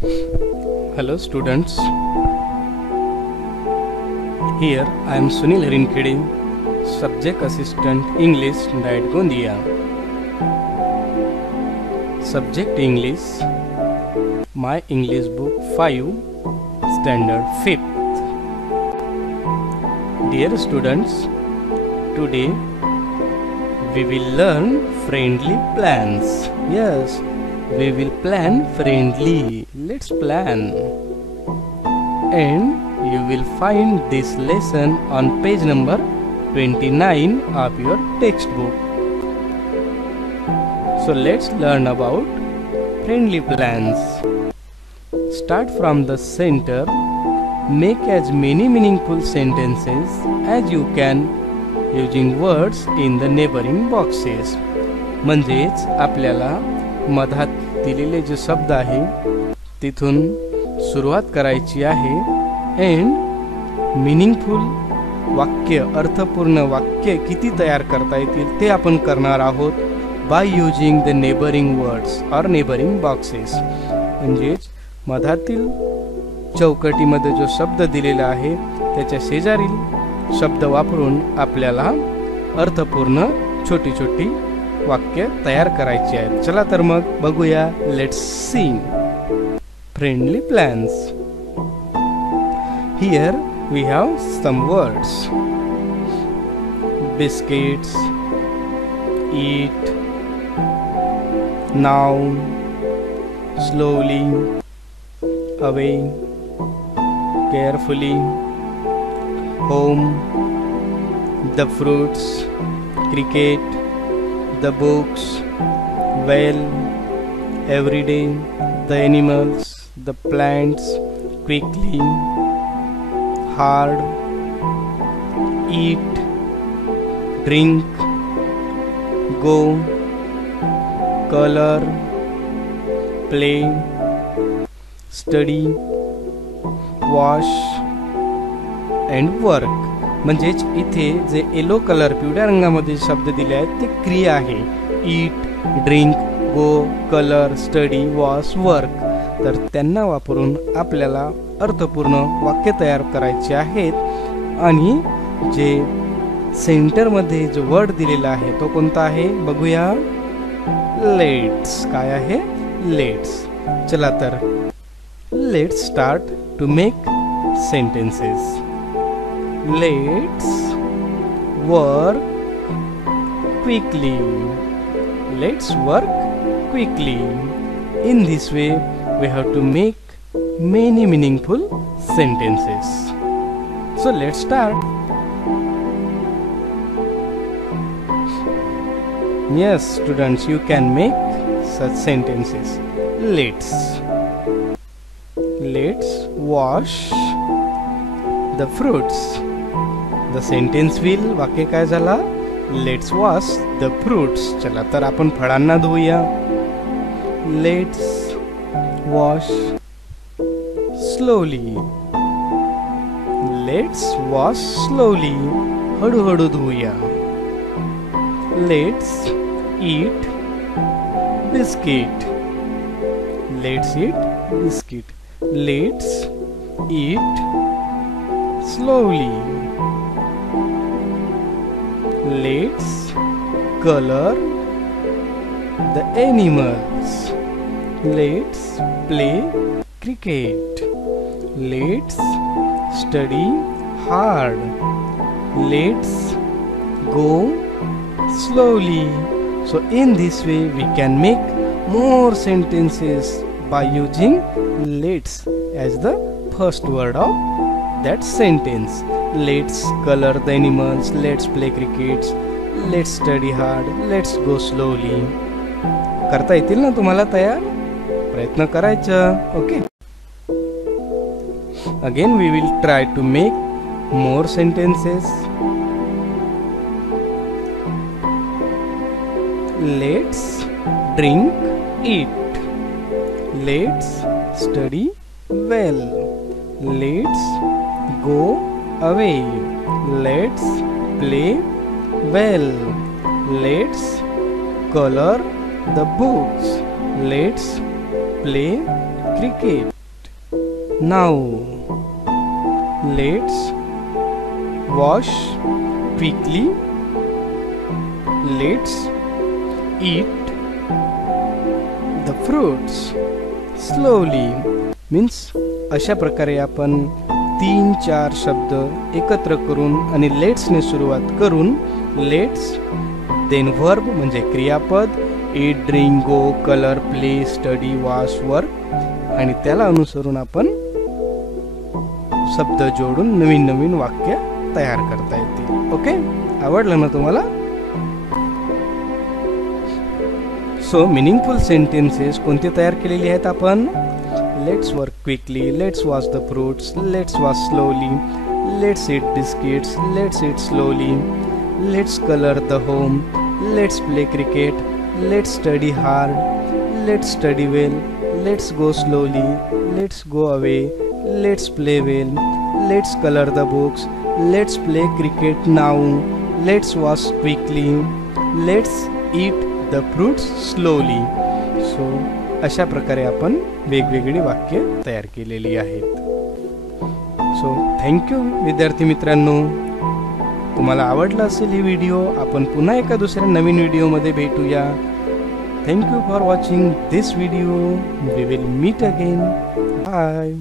Hello students, here I am Sunil Harinkede, Subject Assistant English, Diet Gondia. Subject English, my English book 5, Standard 5th. Dear students, today we will learn friendly plans. Yes, we will plan friendly. Let's plan. And you will find this lesson on page number 29 of your textbook. So let's learn about friendly plans. Start from the center. Make as many meaningful sentences as you can using words in the neighboring boxes. म्हणजेच आपल्याला मधात दिलेले जे शब्द आहे तिथून सुरुवात करायची आहे and meaningful वाक्य, अर्थपूर्ण वाक्य किती तयार करता येतील ते आपण करणार आहोत by using the neighboring words or neighboring boxes. म्हणजेच मधातील चौकटीमध्ये जो शब्द दिलेला आहे त्याच्या शेजारील शब्द वापरून आपल्याला अर्थपूर्ण छोटी छोटी वाक्य तयार करायची आहेत. चला तर मग बघूया. Let's see friendly plans. Here we have some words. Biscuits, eat, now, slowly, away, carefully, home, the fruits, cricket, the books, well, every day, the animals, the plants, quickly, hard, eat, drink, go, color, play, study, wash and work. म्हणजेच इथे जे yellow colour पिवळ्या रंगामध्ये शब्द दिले आहेत ते क्रिया आहे. ईट, ड्रिंक, गो, कलर, स्टडी, वॉश, वर्क. तर त्यांना वापरून आपल्याला अर्थपूर्ण वाक्य तयार करायचे आहेत. आणि जे सेंटरमध्ये जो वर्ड दिलेला आहे तो कोणता आहे बघूया. लेट्स. काय आहे? लेट्स. चला तर let's start to make sentences. Let's work quickly. Let's work quickly. In this way, we have to make many meaningful sentences. So let's start. Yes, students, you can make such sentences. Let's wash the fruits. The sentence will वाक्य काय झाला? Let's wash the fruits. चला तर आपण फळांना धुऊया. Let's wash slowly. Let's wash slowly. हळूहळू धुऊया. Let's eat biscuit. Let's eat biscuit. Let's eat slowly. Let's color the animals. Let's play cricket. Let's study hard. Let's go slowly. So in this way we can make more sentences by using let's as the first word of that sentence. Let's color the animals. Let's play cricket. Let's study hard. Let's go slowly. करता येतील ना तुम्हाला तयार? प्रयत्न करायचा. Okay. Again we will try to make more sentences. Let's drink, eat. Let's study well. Let's go away. Let's play well. Let's color the books. Let's play cricket. Now let's wash quickly. Let's eat the fruits slowly. Means अशा प्रकारे आपण 3-4 शब्द एकत्र करून आणि लेट्सने सुरुवात करून लेट्स, देन वर्ब म्हणजे क्रियापद, eat, drink, go, color, play, study, wash, work आणि त्याला अनुसरून आपण शब्द जोडून नवीन नवीन वाक्य तयार करता येतील. ओके, आवडलं ना तुम्हाला? सो मिनिंगफुल सेंटेन्सेस कोणते तयार केलेले आहेत आपण? Let's work quickly, let's wash the fruits, let's wash slowly, let's eat biscuits, let's eat slowly, let's colour the home, let's play cricket, let's study hard, let's study well, let's go slowly, let's go away, let's play well, let's colour the books, let's play cricket now, let's wash quickly, let's eat the fruits slowly. So अशा प्रकारे आपण वेगवेगळी वाक्य तयार केलेली आहेत. So thank you विद्यार्थी मित्रांनो. तुम्हाला आवडला असेल ही व्हिडिओ. आपण पुन्हा एका दुसऱ्या नवीन व्हिडिओमध्ये भेटूया. Thank you for watching this video. We will meet again. Bye.